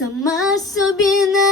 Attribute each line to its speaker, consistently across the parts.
Speaker 1: Sama sabi na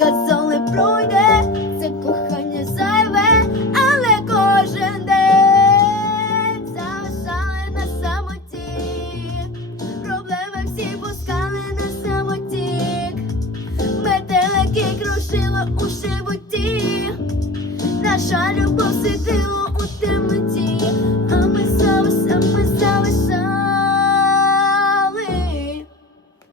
Speaker 1: казали, пройде, це кохання зайве, але кожен день зависали на самоті, проблеми всі пускали на самотік, метелики крушила у животі, наша любов сидила у темноті.